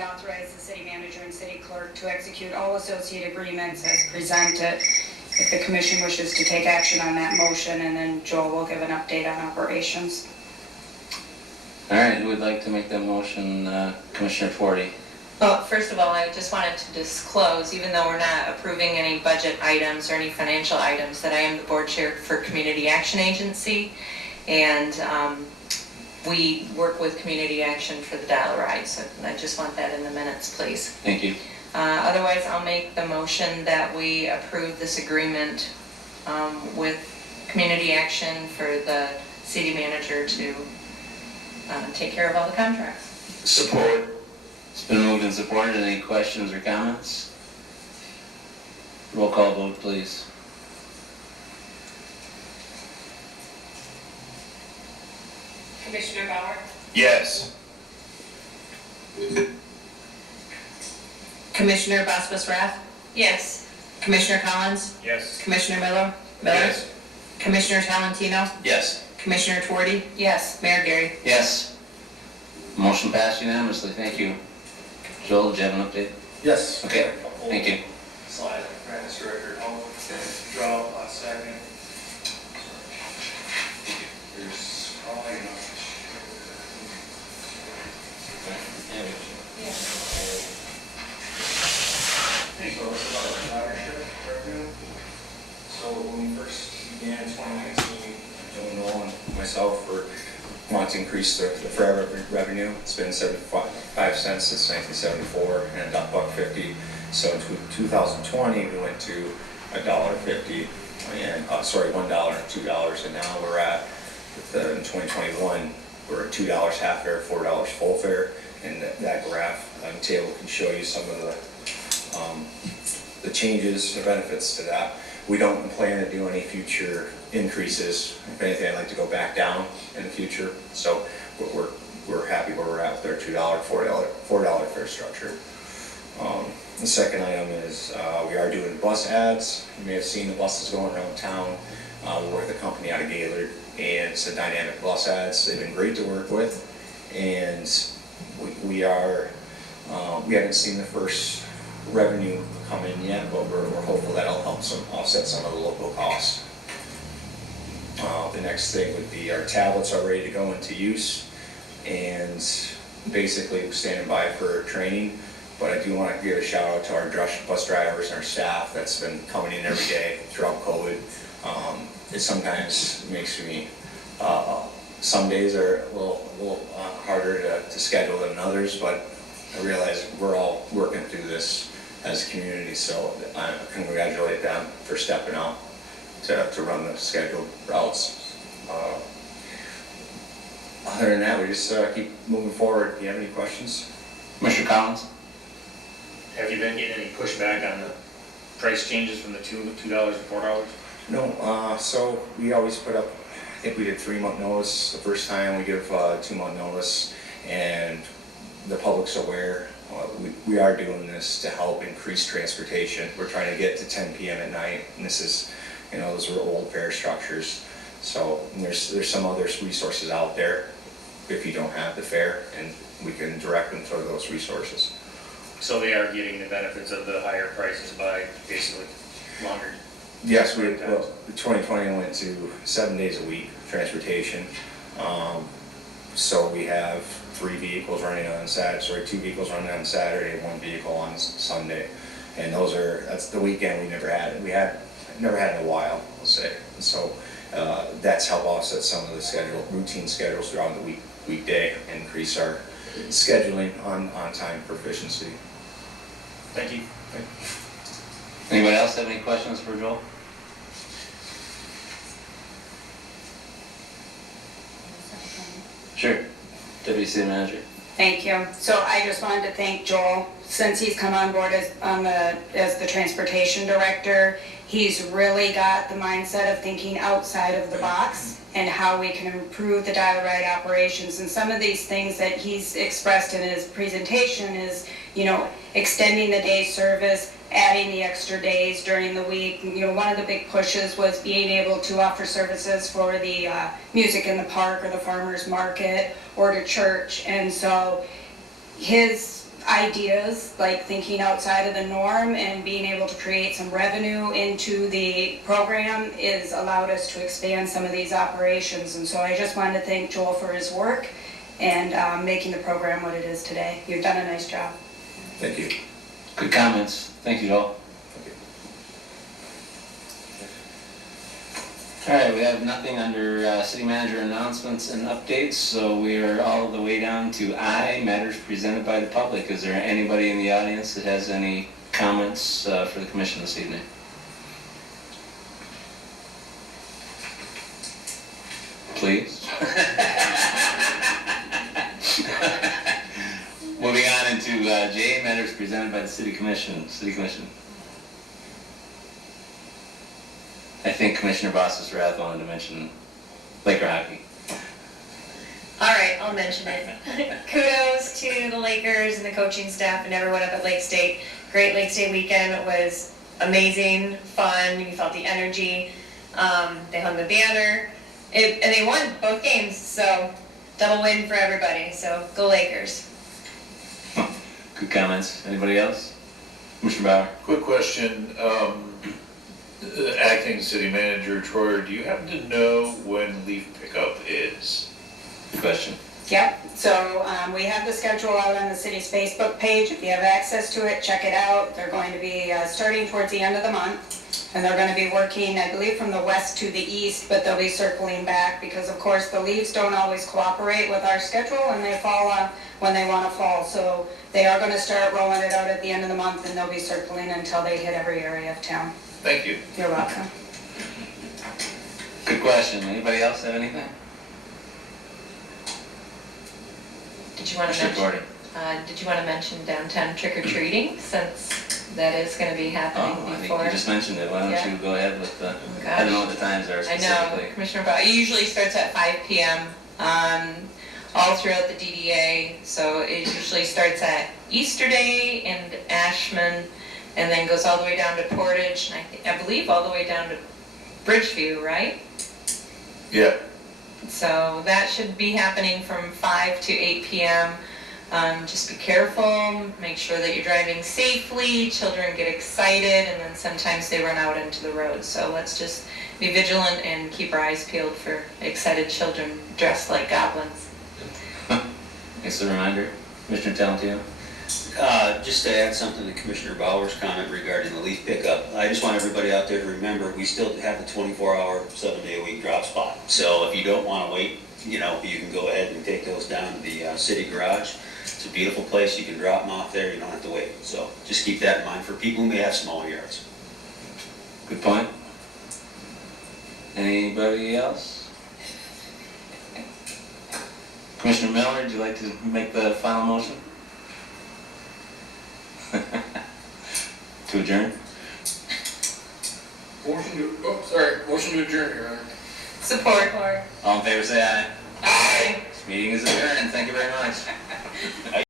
and authorize the city manager and city clerk to execute all associate agreements as presented. If the commission wishes to take action on that motion, and then Joel will give an update on operations. All right, who would like to make that motion? Commissioner Forty. Well, first of all, I just wanted to disclose, even though we're not approving any budget items or any financial items, that I am the board chair for Community Action Agency, and we work with Community Action for the Dial Ride, so I just want that in the minutes, please. Thank you. Otherwise, I'll make the motion that we approve this agreement with Community Action for the city manager to take care of all the contracts. Support. It's been moved and supported. Any questions or comments? Roll call vote, please. Commissioner Bauer? Yes. Commissioner Basbas-Rath? Yes. Commissioner Collins? Yes. Commissioner Miller? Yes. Commissioner Talentino? Yes. Commissioner Twardy? Yes. Mayor Gary? Yes. Motion passed unanimously. Thank you. Joel, do you have an update? Yes. Okay. Thank you. Slide, Prentice record, home, draw, last second. There's probably enough. Hey, so it's about ridership revenue. So when we first began in 2019, Joe Noel and myself want to increase the fare revenue. It's been 75 cents since 1974 and $1.50. So in 2020 we went to $1.50 and $1 and $2, and now we're at in 2021 we're at $2 half fare, $4 full fare, and that graph table can show you some of the changes, the benefits to that. We don't plan to do any future increases. If anything, I'd like to go back down in the future. So we're happy where we're at with our $2, $4 fare structure. The second item is we are doing bus ads. You may have seen the buses going around town. We work with a company out of Gaylord, and it's a dynamic bus ads. They've been great to work with, and we haven't seen the first revenue come in yet, but we're hopeful that'll help offset some of the local costs. The next thing would be our tablets are ready to go into use, and basically we're standing by for training. But I do want to give a shout out to our bus drivers and our staff that's been coming in every day throughout COVID. It sometimes makes me, some days are a little harder to schedule than others, but I realize we're all working through this as a community, so I congratulate them for stepping up to run the scheduled routes. Other than that, we just keep moving forward. Do you have any questions? Commissioner Collins? Have you been getting any pushback on the price changes from the $2 and $4? No, so we always put up, I think we did 3-month notice the first time. We give 2-month notice, and the public's aware. We are doing this to help increase transportation. We're trying to get to 10 p.m. at night, and this is, those are old fare structures. So there's some other resources out there if you don't have the fare, and we can direct them toward those resources. So they are getting the benefits of the higher prices by basically longer. Yes, the 2020 went to 7 days a week transportation. So we have 3 vehicles running on Saturday, 2 vehicles running on Saturday, and 1 vehicle on Sunday. And that's the weekend we never had. We never had in a while, we'll say. And so that's helped offset some of the routine schedules throughout the weekday, and increase our scheduling on time proficiency. Thank you. Anybody else have any questions for Joel? Sure. Deputy City Manager. Thank you. So I just wanted to thank Joel. Since he's come on board as the transportation director, he's really got the mindset of thinking outside of the box and how we can improve the dial ride operations. And some of these things that he's expressed in his presentation is, extending the day service, adding the extra days during the week. One of the big pushes was being able to offer services for the music in the park or the farmer's market or to church. And so his ideas, like thinking outside of the norm and being able to create some revenue into the program is allowed us to expand some of these operations. And so I just wanted to thank Joel for his work and making the program what it is today. You've done a nice job. Thank you. Good comments. Thank you, Joel. All right, we have nothing under city manager announcements and updates, so we are all the way down to I, matters presented by the public. Is there anybody in the audience that has any comments for the commission this evening? Please. Moving on into J, matters presented by the city commission. City commission. I think Commissioner Boss's Wrath wanted to mention Laker hockey. All right, I'll mention it. Kudos to the Lakers and the coaching staff and everyone up at Lake State. Great Lake State weekend. It was amazing, fun. You felt the energy. They hung the banner. And they won both games, so double win for everybody. So go Lakers. Good comments. Anybody else? Commissioner Bauer. Quick question, acting city manager Troyer, do you happen to know when leaf pickup is? Good question. Yep, so we have the schedule out on the city's Facebook page. If you have access to it, check it out. They're going to be starting towards the end of the month. And they're going to be working, I believe, from the west to the east, but they'll be circling back because, of course, the leaves don't always cooperate with our schedule and they fall when they want to fall. So they are going to start rolling it out at the end of the month and they'll be circling until they hit every area of town. Thank you. You're welcome. Good question. Anybody else have anything? Did you want to Commissioner mention, Gordy. did you want to mention downtown trick-or-treating, since that is going to be happening Oh, I think before? you just mentioned it. Why don't Yeah. you go ahead with the, Oh, I don't know gosh. what the times are I specifically. know, Commissioner Bauer, it usually starts at 5 p.m. All throughout the DDA, so it usually starts at Easter Day and Ashman, and then goes all the way down to Portage, and I believe all the way down to Bridgeview, right? Yeah. So that should be happening from 5 to 8 p.m. Just be careful, make sure that you're driving safely, children get excited, and then sometimes they run out into the road. So let's just be vigilant and keep our eyes peeled for excited children dressed like goblins. Thanks for the reminder. Commissioner Talentino. Just to add something to Commissioner Bauer's comment regarding the leaf pickup, I just want everybody out there to remember we still have the 24-hour, 7-day-a-week drop spot. So if you don't want to wait, you can go ahead and take those down to the city garage. It's a beautiful place. You can drop them off there. You don't have to wait. So just keep that in mind for people who may have small yards. Good point. Anybody else? Commissioner Miller, would you like to make the final motion? To adjourn? Motion to adjourn, Your Honor. Support. All in favor say aye. Aye. This meeting is adjourned. Thank you very much.